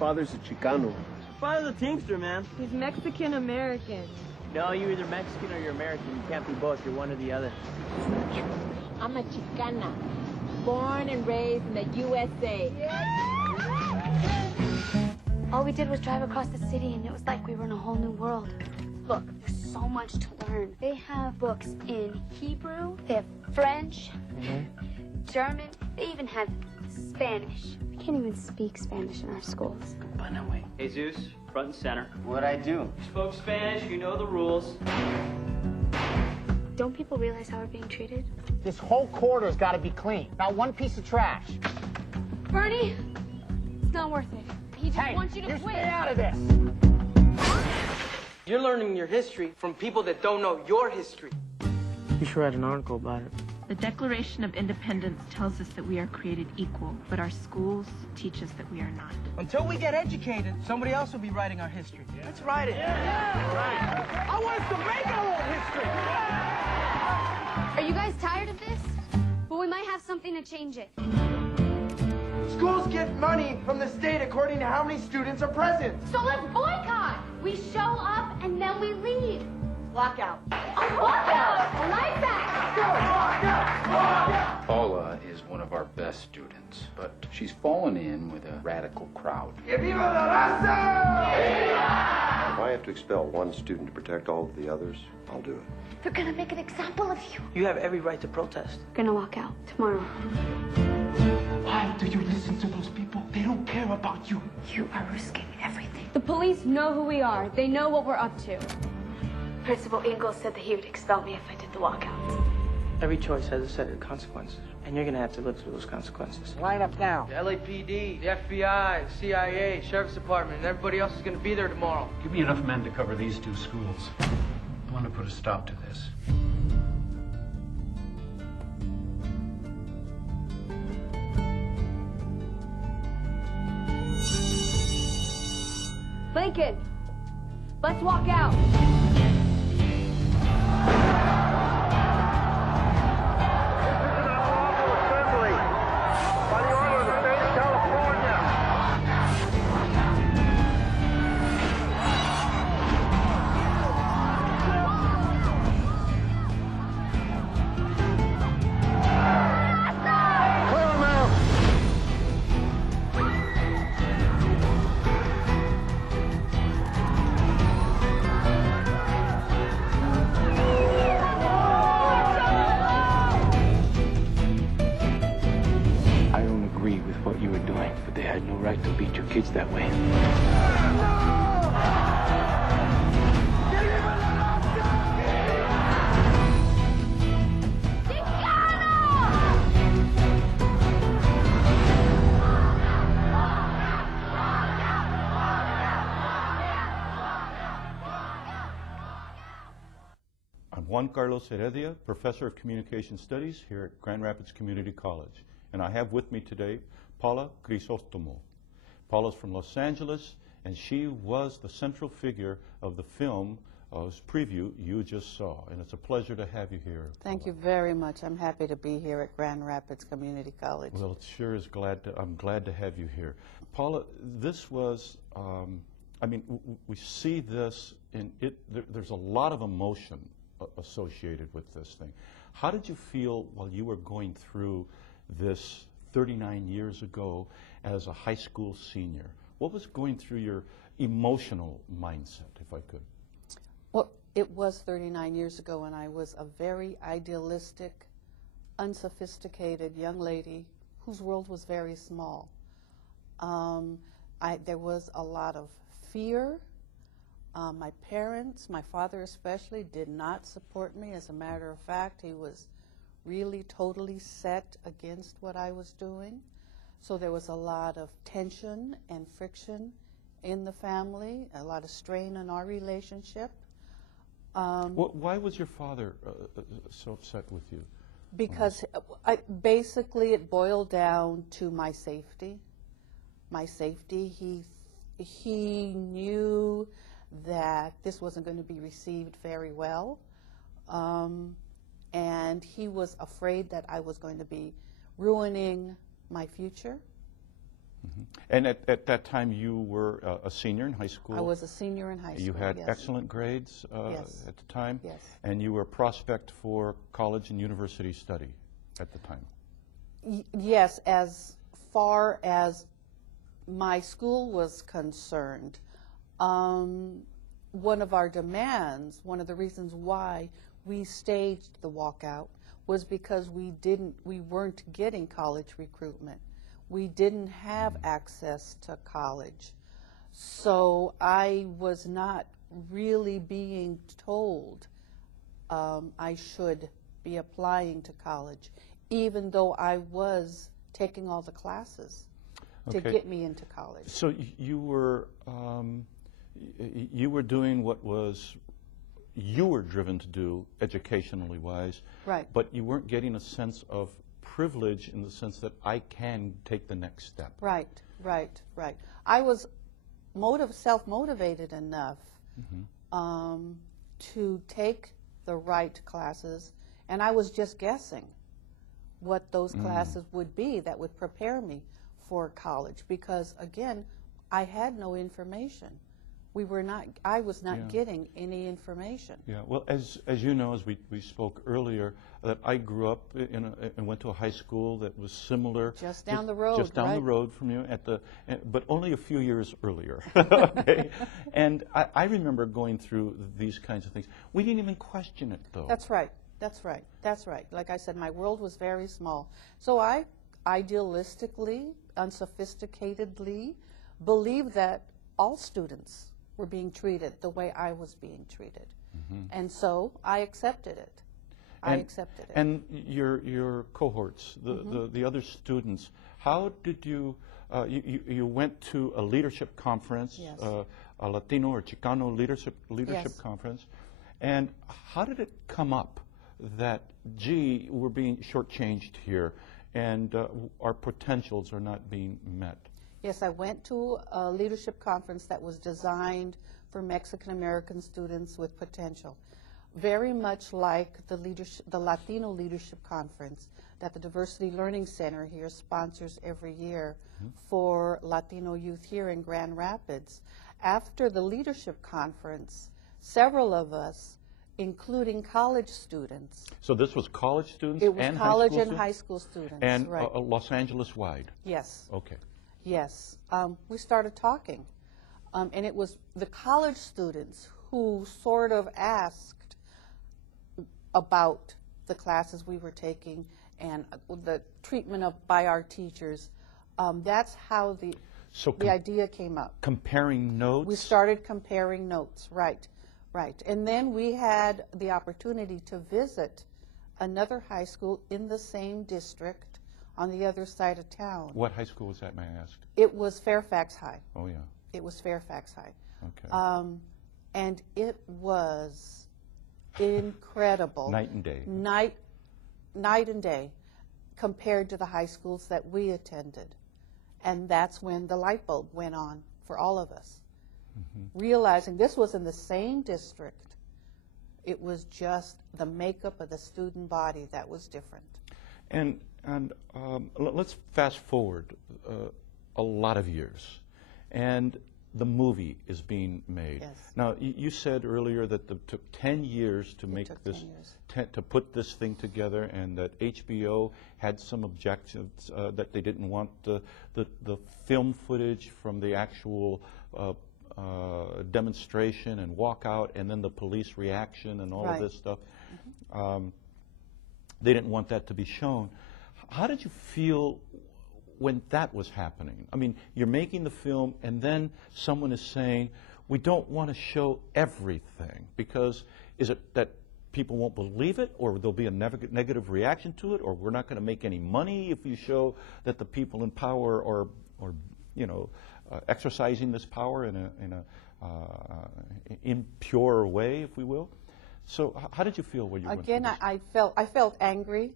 father's a Chicano. Father's a Teamster, man. He's Mexican-American. No, you're either Mexican or you're American. You can't be both. You're one or the other. It's not true. I'm a Chicana, born and raised in the USA. All we did was drive across the city, and it was like we were in a whole new world. Look, there's so much to learn. They have books in Hebrew, they have French, German, they even have Spanish. We can't even speak Spanish in our schools. Jesus, front and center. What'd I do? You spoke Spanish, you know the rules. Don't people realize how we're being treated? This whole corridor's got to be clean. Not one piece of trash. Bernie, it's not worth it. He just wants you to quit. Stay out of this. You're learning your history from people that don't know your history. You should write an article about it. The Declaration of Independence tells us that we are created equal, but our schools teach us that we are not. Until we get educated, somebody else will be writing our history. Let's write it. Right. I want us to make our own history. Are you guys tired of this? Well, we might have something to change it. Schools get money from the state according to how many students are present. So let's boycott. We show up and then we leave. Lockout. A walkout! I like that! Paula is one of our best students, but she's fallen in with a radical crowd. Que viva la raza! If I have to expel one student to protect all of the others, I'll do it. They're gonna make an example of you. You have every right to protest. We're gonna walk out tomorrow. Why do you listen to those people? They don't care about you. You are risking everything. The police know who we are. They know what we're up to. Principal Ingalls said that he would expel me if I did the walkout. Every choice has a set of consequences, and you're gonna have to live through those consequences. Line up now. The LAPD, the FBI, the CIA, Sheriff's Department, and everybody else is going to be there tomorrow. Give me enough men to cover these two schools. I want to put a stop to this. Lincoln, let's walk out. Kids that way. I'm Juan Carlos Herredia, Professor of Communication Studies here at Grand Rapids Community College, and I have with me today Paula Crisostomo. Paula's from Los Angeles, and she was the central figure of the film preview you just saw. And it's a pleasure to have you here. Thank you very much. I'm happy to be here at Grand Rapids Community College. Well, it sure is I'm glad to have you here. Paula, this was, I mean, we see this, and there's a lot of emotion associated with this thing. How did you feel while you were going through this 39 years ago as a high school senior? What was going through your emotional mindset, if I could? Well, it was 39 years ago, and I was a very idealistic, unsophisticated young lady whose world was very small. There was a lot of fear. My parents, my father especially, did not support me. As a matter of fact, he was really totally set against what I was doing. So there was a lot of tension and friction in the family, a lot of strain in our relationship. Why was your father so upset with you? Because basically it boiled down to my safety. My safety. He knew that this wasn't going to be received very well. And he was afraid that I was going to be ruining my future. And at that time, you were a senior in high school. I was a senior in high school. You had yes. excellent grades at the time. Yes. And you were a prospect for college and university study at the time. Yes, as far as my school was concerned, one of our demands, one of the reasons why we staged the walkout was because we weren't getting college recruitment. We didn't have access to college. So I was not really being told I should be applying to college, even though I was taking all the classes to get me into college. So you were doing what was you were driven to do educationally wise, right? But you weren't getting a sense of privilege in the sense that I can take the next step. Right. I was self-motivated enough to take the right classes, and I was just guessing what those classes would be that would prepare me for college, because again, I had no information. I was not getting any information. Yeah, well, as you know, as we spoke earlier, that I grew up and went to a high school that was similar. Just down the road, Just down right? the road from you, but only a few years earlier. Okay? And I remember going through these kinds of things. We didn't even question it, though. That's right. Like I said, my world was very small. So I idealistically, unsophisticatedly, believed that all students were being treated the way I was being treated. And so I accepted it. And your cohorts, the other students, how did you went to a leadership conference, yes. A Latino or Chicano leadership yes. conference, and how did it come up that, gee, we're being shortchanged here and our potentials are not being met? Yes, I went to a leadership conference that was designed for Mexican-American students with potential, very much like the Latino Leadership Conference that the Diversity Learning Center here sponsors every year for Latino youth here in Grand Rapids. After the leadership conference, several of us, including college students. So this was college students and and college high school and students? high school students. And right. Los Angeles wide? Yes. Okay. Yes. We started talking. And it was the college students who sort of asked about the classes we were taking and the treatment by our teachers. That's how the idea came up. Comparing notes? We started comparing notes, right. And then we had the opportunity to visit another high school in the same district on the other side of town. What high school was that, may I ask? It was Fairfax High. Oh, yeah. It was Fairfax High. Okay. And it was incredible. Night and day. Night and day compared to the high schools that we attended. And that's when the light bulb went on for all of us. Realizing this was in the same district, it was just the makeup of the student body that was different. And let's fast forward a lot of years, and the movie is being made. Yes. Now, you said earlier that it took 10 years to make this, to put this thing together, and that HBO had some objections that they didn't want the film footage from the actual demonstration and walkout, and then the police reaction and all of this stuff. They didn't want that to be shown. How did you feel when that was happening? I mean, you're making the film, and then someone is saying, we don't want to show everything, because is it that people won't believe it, or there'll be a negative reaction to it, or we're not going to make any money if you show that the people in power are exercising this power in a impure way, if we will? So how did you feel when you went through this? I felt angry,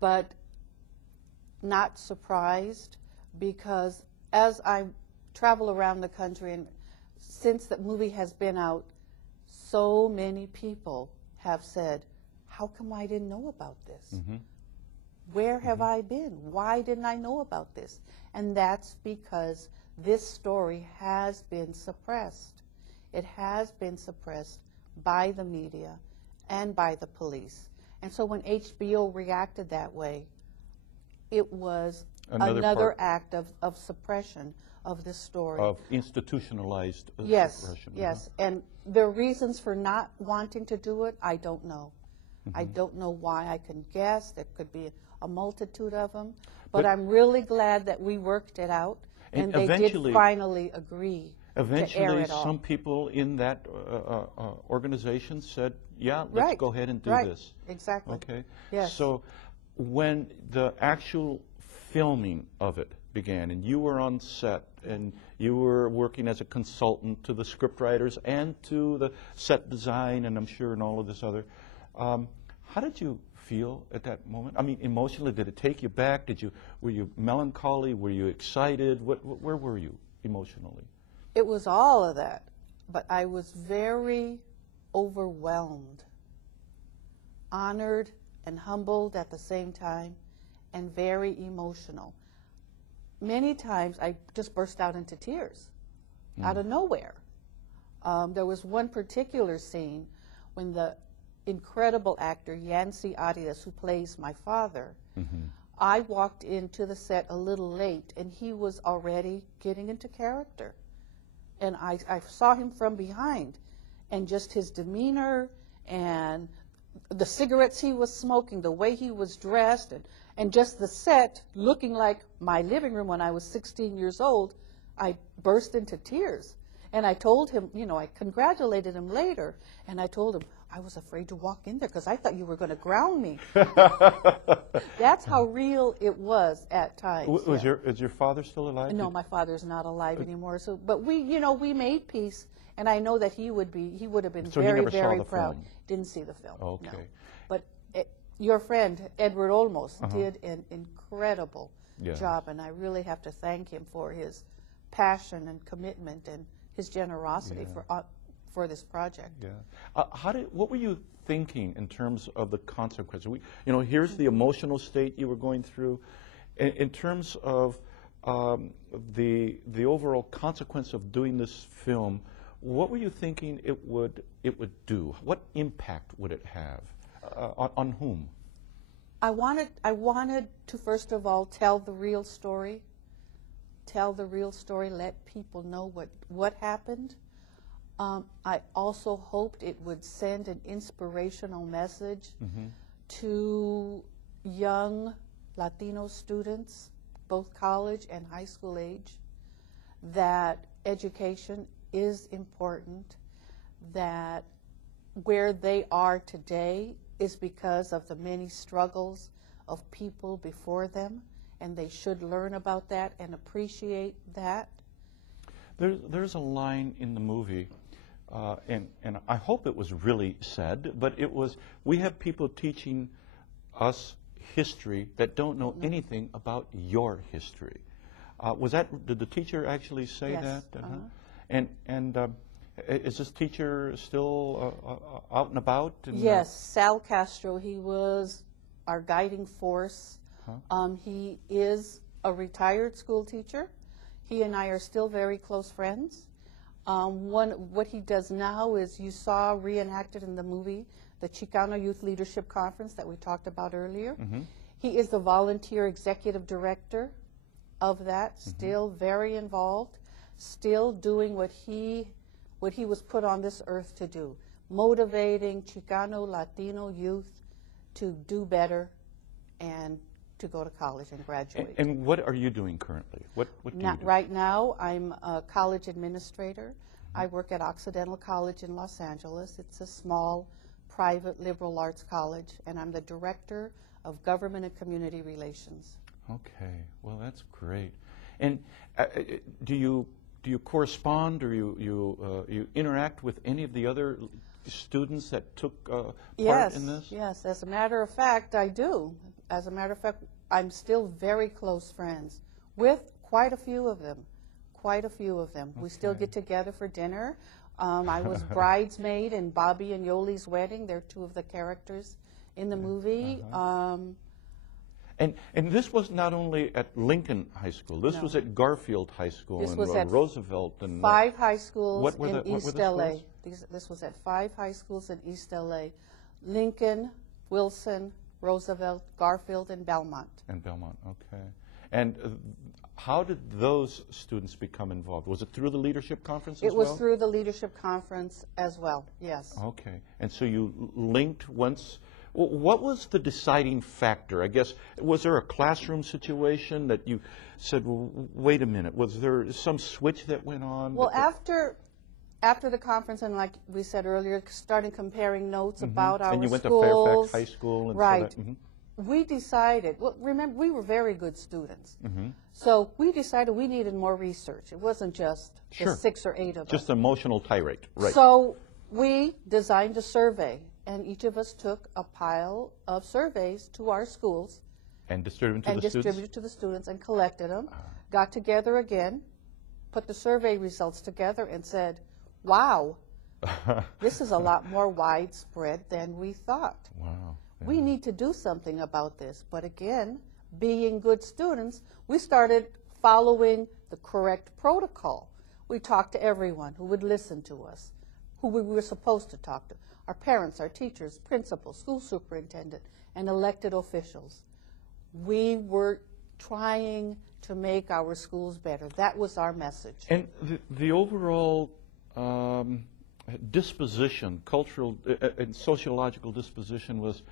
but not surprised, because as I travel around the country, and since the movie has been out, so many people have said, how come I didn't know about this? Where have I been? Why didn't I know about this? And that's because this story has been suppressed. It has been suppressed by the media and by the police. And so when HBO reacted that way, it was another act of suppression of this story. Of institutionalized yes, suppression. Yes, and their reasons for not wanting to do it, I don't know. I don't know why. I can guess. There could be a multitude of them. But I'm really glad that we worked it out, and they did finally agree to air it all. Some people in that organization said, yeah, let's go ahead and do this. Exactly. Okay. Yes. So when the actual filming of it began, and you were on set, and you were working as a consultant to the scriptwriters and to the set design, and I'm sure and all of this other, how did you feel at that moment? I mean, emotionally, did it take you back? Were you melancholy? Were you excited? Where were you emotionally? It was all of that, but I was very overwhelmed, honored and humbled at the same time, and very emotional. Many times I just burst out into tears out of nowhere. There was one particular scene when the incredible actor Yancy Arias, who plays my father, I walked into the set a little late, and he was already getting into character. And I saw him from behind, and just his demeanor and the cigarettes he was smoking, the way he was dressed, and just the set looking like my living room when I was 16 years old, I burst into tears. And I told him, you know, I congratulated him later, and I told him, I was afraid to walk in there because I thought you were going to ground me. That's how real it was at times. Is your father still alive? No, my father's not alive anymore. So, but we, you know, we made peace, and I know that he would have been very, very proud. Didn't see the film. Okay. No. But your friend Edward Olmos did an incredible job, and I really have to thank him for his passion and commitment and his generosity for this project. Yeah. What were you thinking in terms of the consequences? You know, here's the emotional state you were going through. In terms of the overall consequence of doing this film, what were you thinking it would do? What impact would it have on whom? I wanted to first of all tell the real story. Tell the real story. Let people know what happened. I also hoped it would send an inspirational message to young Latino students, both college and high school age, that education is important, that where they are today is because of the many struggles of people before them, and they should learn about that and appreciate that. There's a line in the movie, and I hope it was really said, but it was, we have people teaching us history that don't know anything about your history. Did the teacher actually say that? And is this teacher still out and about? Yes, Sal Castro, he was our guiding force. He is a retired school teacher. He and I are still very close friends. What he does now is, you saw reenacted in the movie, the Chicano Youth Leadership Conference that we talked about earlier. He is the volunteer executive director of that, still very involved, still doing what he was put on this earth to do, motivating Chicano, Latino youth to do better and to go to college and graduate. And what are you doing currently? What do you do? Right now, I'm a college administrator. I work at Occidental College in Los Angeles. It's a small, private liberal arts college, and I'm the director of government and community relations. Okay, well, that's great. And do you correspond, or you interact with any of the other students that took part in this? Yes, as a matter of fact, I do. As a matter of fact, I'm still very close friends with quite a few of them. Okay. We still get together for dinner. I was bridesmaid in Bobby and Yoli's wedding. They're two of the characters in the movie. And this was not only at Lincoln High School. This was at Garfield High School This and was at Roosevelt and 5 high schools what were in the East schools? LA. This was at 5 high schools in East LA: Lincoln, Wilson, Roosevelt, Garfield, and Belmont. And Belmont, okay. And how did those students become involved? Was it through the leadership conference as It well? was through the leadership conference as well, yes. Okay. And so you linked once. What was the deciding factor? I guess, was there a classroom situation that you said, well, wait a minute, was there some switch that went on? Well, after the conference, and like we said earlier, starting comparing notes about our schools. And you went to Fairfax High School and right. so that, We decided, well, remember, we were very good students. So we decided we needed more research. It wasn't just the 6 or 8 of us. Just emotional tirade, right. So we designed a survey, and each of us took a pile of surveys to our schools. And distributed to the students? And distributed to the students and collected them, got together again, put the survey results together and said, wow, this is a lot more widespread than we thought. Wow. Yeah. We need to do something about this. But again, being good students, we started following the correct protocol. We talked to everyone who would listen to us, who we were supposed to talk to: our parents, our teachers, principals, school superintendent, and elected officials. We were trying to make our schools better. That was our message. And the overall disposition, cultural and sociological disposition was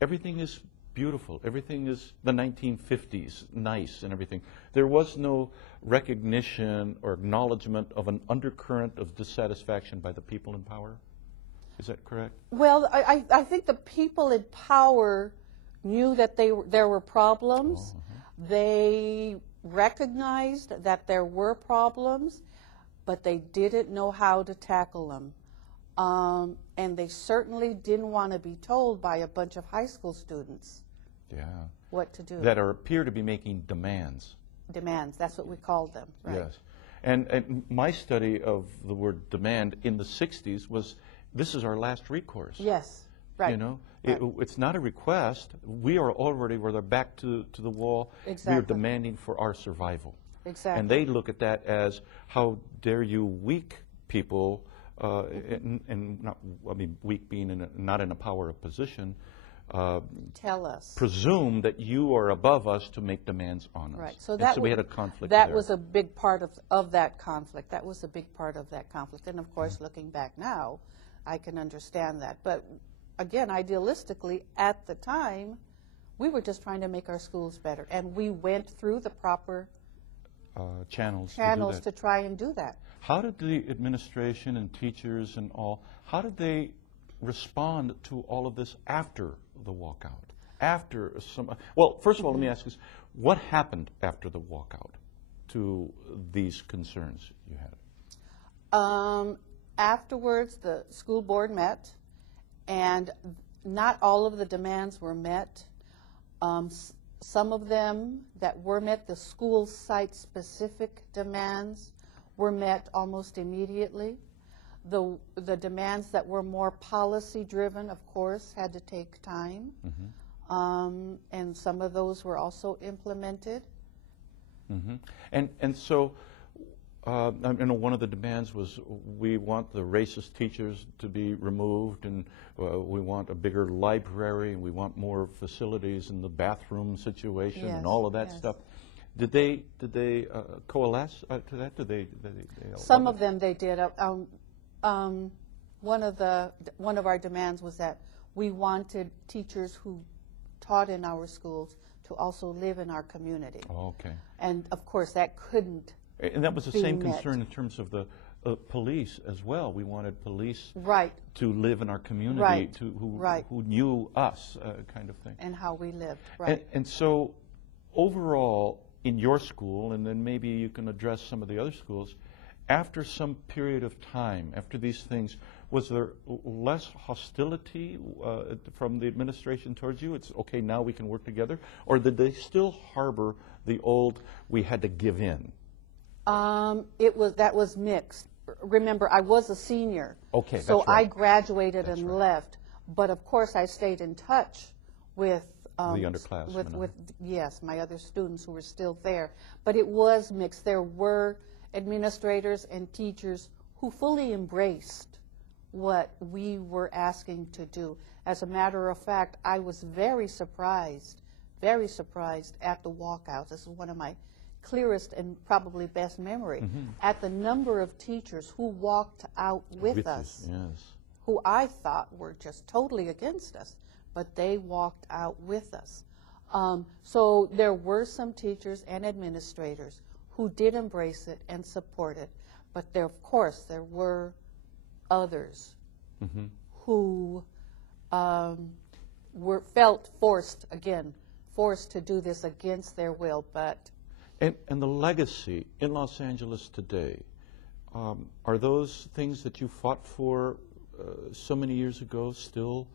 everything is beautiful, everything is the 1950s, nice and everything. There was no recognition or acknowledgement of an undercurrent of dissatisfaction by the people in power. Is that correct? Well, I think the people in power knew that there were problems. They recognized that there were problems, but they didn't know how to tackle them. And they certainly didn't want to be told by a bunch of high school students what to do. That appear to be making demands. Demands, that's what we called them. Right? Yes. And my study of the word demand in the 60s was, this is our last recourse. Yes, right. You know, right. It's not a request. We are already, we're back to the wall. Exactly. We are demanding for our survival. Exactly. And they look at that as, how dare you weak people, and not, I mean, weak being not in a power of position, tell us. Presume that you are above us to make demands on us. Right. So we had a conflict That there. was a big part of that conflict. That was a big part of that conflict. And of course, looking back now, I can understand that. But again, idealistically, at the time, we were just trying to make our schools better. And we went through the proper channels to try and do that. How did the administration and teachers and all, how did they respond to all of this after the walkout? After well, first of all, let me ask this. What happened after the walkout to these concerns you had? Afterwards, the school board met, and not all of the demands were met. Some of them that were met, the school site-specific demands, were met almost immediately. The demands that were more policy-driven, of course, had to take time. And some of those were also implemented. And so, I know one of the demands was, we want the racist teachers to be removed, and we want a bigger library, and we want more facilities in the bathroom situation, and all of that stuff. Did they coalesce to that? Some of them they did. One of our demands was that we wanted teachers who taught in our schools to also live in our community. Okay. And of course, that couldn't. And that was the same concern in terms of the police as well. We wanted police to live in our community, who knew us, kind of thing. And how we lived, right. And so, overall, in your school, and then maybe you can address some of the other schools, after some period of time, after these things, was there less hostility from the administration towards you? It's okay, now we can work together? Or did they still harbor the old, we had to give in? That was mixed. Remember, I was a senior, okay, so that's right. I graduated and left. But of course, I stayed in touch with the underclassmen. Yes, my other students who were still there. But it was mixed. There were administrators and teachers who fully embraced what we were asking to do. As a matter of fact, I was very surprised at the walkouts. This is one of my clearest and probably best memory, at the number of teachers who walked out with us, who I thought were just totally against us, but they walked out with us. So there were some teachers and administrators who did embrace it and support it, but there, of course, there were others who felt forced to do this against their will. But and the legacy in Los Angeles today, are those things that you fought for so many years ago still?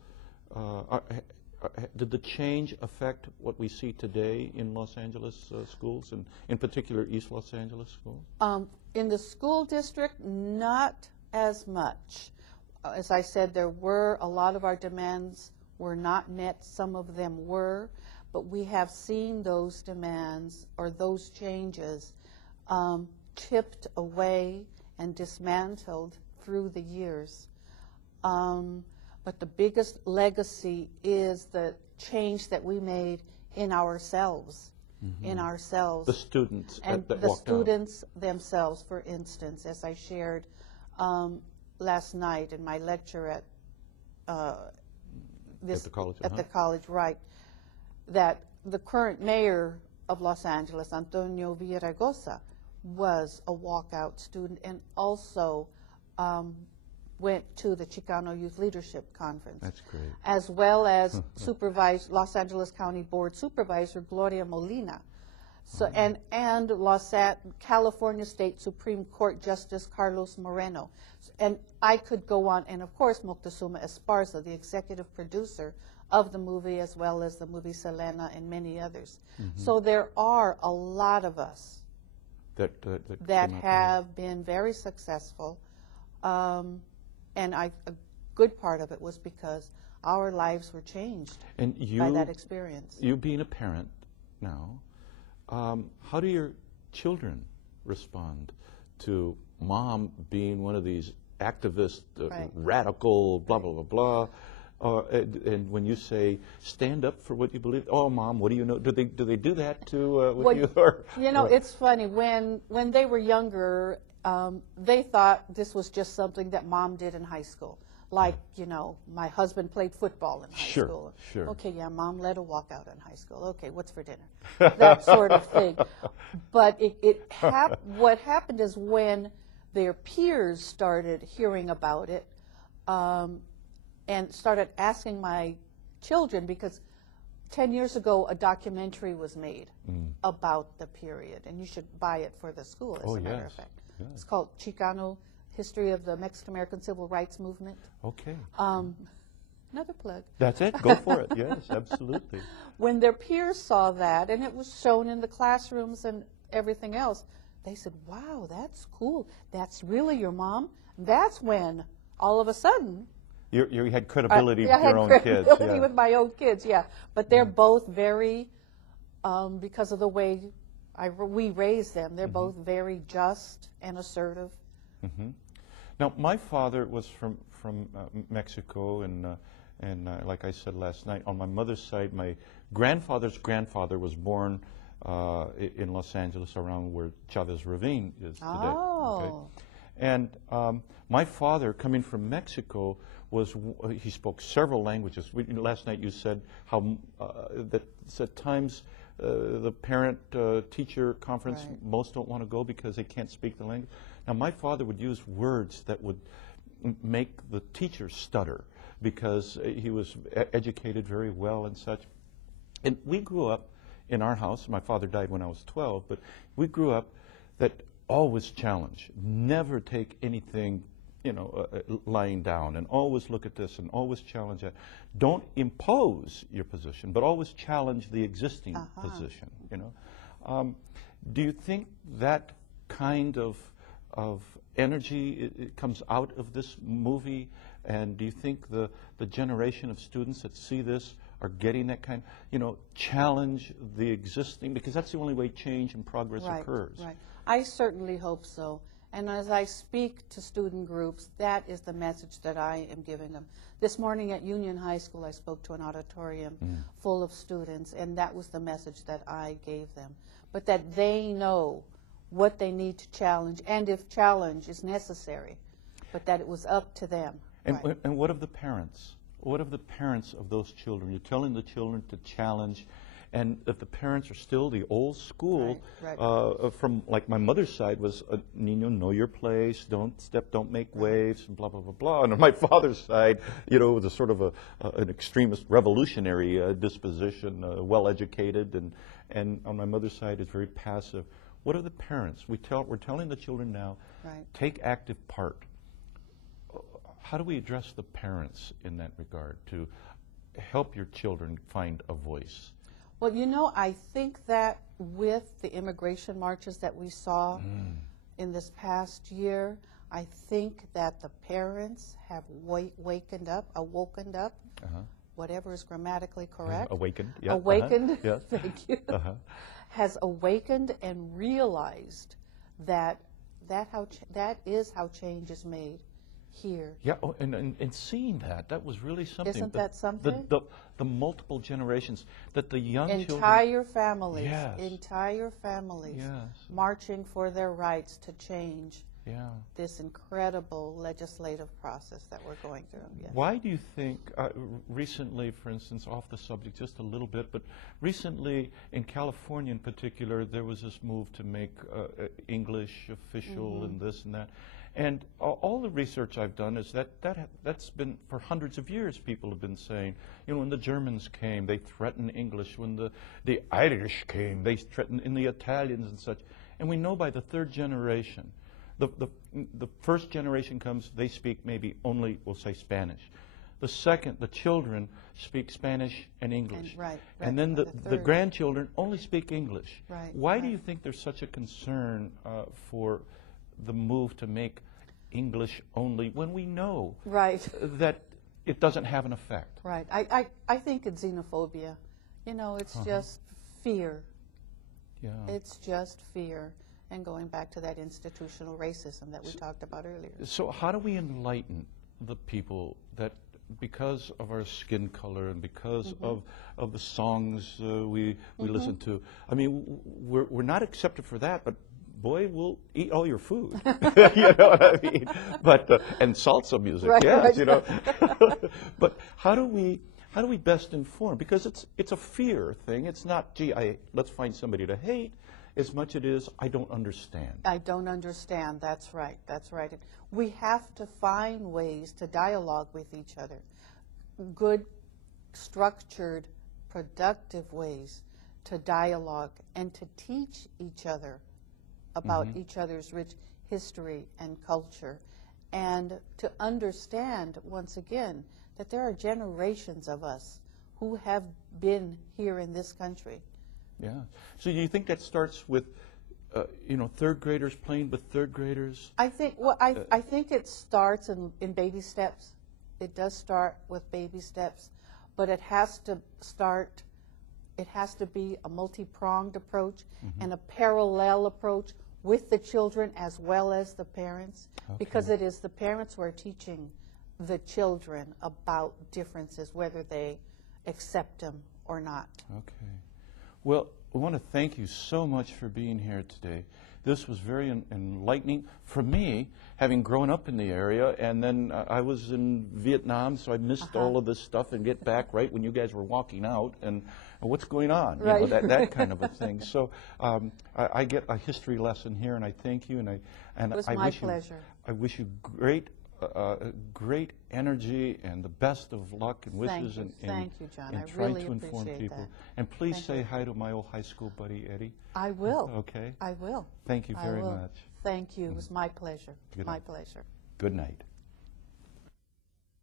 Did the change affect what we see today in Los Angeles schools, and in particular East Los Angeles schools? In the school district, not as much. As I said, there were a lot of our demands were not met. Some of them were, but we have seen those demands or those changes chipped away and dismantled through the years. But the biggest legacy is the change that we made in ourselves, The students and the students themselves, for instance, as I shared last night in my lecture at the college, the college, right, that the current mayor of Los Angeles, Antonio Villaraigosa, was a walkout student and also went to the Chicano Youth Leadership Conference. That's great. As well as Los Angeles County Board Supervisor Gloria Molina. So, and California State Supreme Court Justice Carlos Moreno. And I could go on, and of course Moctezuma Esparza, the executive producer of the movie, as well as the movie Selena and many others. So there are a lot of us that have been very successful, and a good part of it was because our lives were changed by that experience. You being a parent now, how do your children respond to mom being one of these activist, radical, blah, blah, blah, blah, and when you say, stand up for what you believe, oh, Mom, what do you know? Do they do that to with you? You know, it's funny. When they were younger, they thought this was just something that Mom did in high school. Like, you know, my husband played football in high school. Sure. Okay, yeah, Mom led a walkout in high school. Okay, what's for dinner? That sort of thing. But what happened is when their peers started hearing about it and started asking my children, because 10 years ago a documentary was made about the period, and you should buy it for the school, as a matter of fact. Yeah. It's called Chicano History of the Mexican-American Civil Rights Movement. Okay. Another plug. That's it. Go for it. Yes, absolutely. When their peers saw that, and it was shown in the classrooms and everything else, they said, wow, that's cool. That's really your mom? That's when, all of a sudden... You had credibility with your own kids. I had credibility with my own kids, yeah. But they're both very, because of the way we raised them, they're both very just and assertive. Now, my father was from Mexico, and like I said last night, on my mother's side, my grandfather's grandfather was born in Los Angeles, around where Chavez Ravine is today. Oh. Okay? And my father, coming from Mexico, he spoke several languages. Last night you said how that at times the parent-teacher conference, most don't want to go because they can't speak the language. Now, my father would use words that would make the teacher stutter because he was educated very well and such. And we grew up in our house. My father died when I was 12, but we grew up that always challenge, never take anything, lying down, and always look at this and always challenge that. Don't impose your position, but always challenge the existing position. Do you think that kind of energy it comes out of this movie? And do you think the generation of students that see this are getting that kind, challenge the existing, because that's the only way change and progress occurs. Right. I certainly hope so. And as I speak to student groups, that is the message that I am giving them. This morning at Union High School, I spoke to an auditorium full of students, and that was the message that I gave them. But that they know what they need to challenge, and if challenge is necessary, but that it was up to them. And what of the parents? What of the parents of those children? You're telling the children to challenge, and if the parents are still the old school, from like my mother's side was, Nino, know your place, don't step, don't make waves, and blah, blah, blah, blah. And on my father's side, was a sort of an extremist revolutionary disposition, well-educated, and on my mother's side is very passive. What are the parents? We're telling the children now, take active part. How do we address the parents in that regard to help your children find a voice? Well, I think that with the immigration marches that we saw in this past year, I think that the parents have awoken up, whatever is grammatically correct. Awakened, yeah. Awakened, yes. Thank you. Has awakened and realized that is how change is made here. Yeah, and seeing that was really something. Isn't that something? The multiple generations, that the young entire children... Entire families marching for their rights to change this incredible legislative process that we're going through. Yes. Why do you think, recently, for instance, off the subject just a little bit, but recently in California in particular, there was this move to make English official and this and that. And all the research I've done is that's been, for hundreds of years, people have been saying, when the Germans came, they threatened English. When the Irish came, they threatened in the Italians and such. And we know by the third generation, the first generation comes, they speak maybe only, we'll say, Spanish. The second, the children speak Spanish and English. And then the grandchildren only speak English. Why do you think there's such a concern for the move to make English only when we know that it doesn't have an effect? I think it's xenophobia. It's just fear. It's just fear. And going back to that institutional racism that we talked about earlier. So how do we enlighten the people that because of our skin color and because of the songs we listen to, I mean, we're not accepted for that, but boy, we'll eat all your food. You know what I mean? But and salsa music, yes, But how do we best inform? Because it's a fear thing. It's not, gee, let's find somebody to hate, as much it is, I don't understand. I don't understand. That's right. That's right. We have to find ways to dialogue with each other. Good, structured, productive ways to dialogue and to teach each other about each other's rich history and culture, and to understand, once again, that there are generations of us who have been here in this country. Yeah. So you think that starts with, third graders playing with third graders? I think, I think it starts in baby steps. It does start with baby steps, but it has to be a multi-pronged approach and a parallel approach with the children as well as the parents, because it is the parents who are teaching the children about differences, whether they accept them or not. Okay. Well, I want to thank you so much for being here today. This was very enlightening for me, having grown up in the area, and then I was in Vietnam, so I missed all of this stuff and get back right when you guys were walking out, and what's going on, that kind of a thing. So I get a history lesson here, and I thank you, and it was my pleasure. I wish you great energy and the best of luck and wishes in thank you, John. in I trying really to inform people. That. And please say hi to my old high school buddy, Eddie. I will. Okay. I will. Thank you very much. Thank you. It was my pleasure. Good my night. pleasure. Good night.